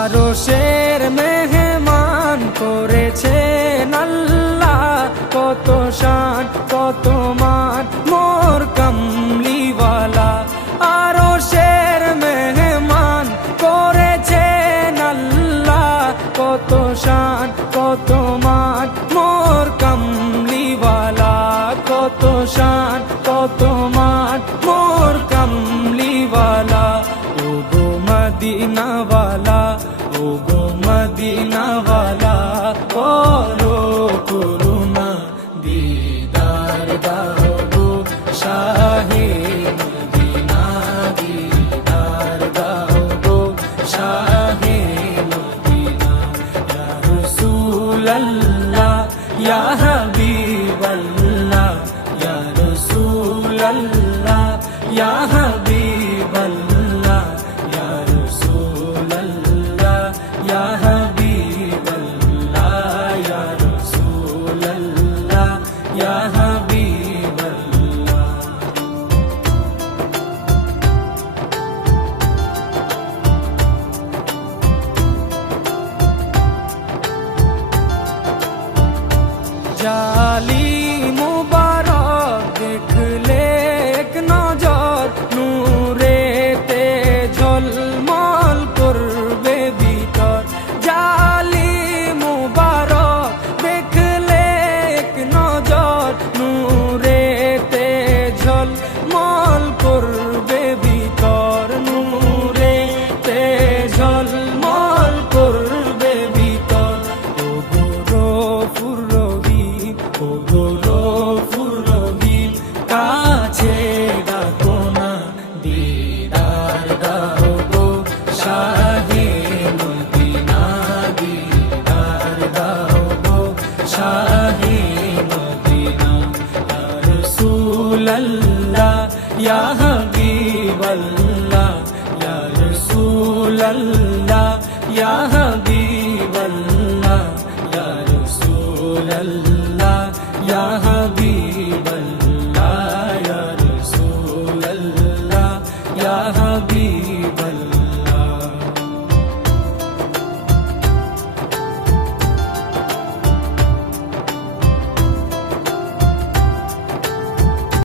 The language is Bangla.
আরশের মেহমান করেছেন আল্লাহ, কত শান কত মান মোর কামলিওয়ালা। আরশের মেহমান করেছেন আল্লাহ, কত শান কত মান মোর কামলিওয়ালা, কত শান কত মান মোর কামলিওয়ালা। ও গো মদিনাওয়ালা, ও গো মদিনাওয়ালা, করো করুণা দিদার দাও গো শাহে মদিনা, দিদার দাও গো শাহে মদিনা। ইয়া রাসূলাল্লাহ ইয়া হাবিবাল্লাহ, ইয়া রাসূলাল্লাহ ইয়া হাবিবাল্লাহ, ইয়া রাসূলাল্লাহ ইয়া হাবিবাল্লাহ, ইয়া রাসূলাল্লাহ ইয়া হাবিবাল্লাহ। জালি মুবারক দেখলে এক নজর, নূরেতে ঝলমল করবে ভিতর। জালি মুবারক দেখলে এক নজর, নূরেতে ঝলমল করবে ভিতর, নূরেতে ঝলমল করবে ভিতর। ও গো গফুর রহিম, ও গো গফুর রহিম, কাছে ডাকো না দিদার দাও গো শাহে মদিনা, দিদার দাও গো শাহে মদিনা। ইয়া রাসূলাল্লাহ ইয়া হাবিবাল্লাহ, ইয়া রাসূলাল্লাহ ইয়া হাবিবাল্লাহ।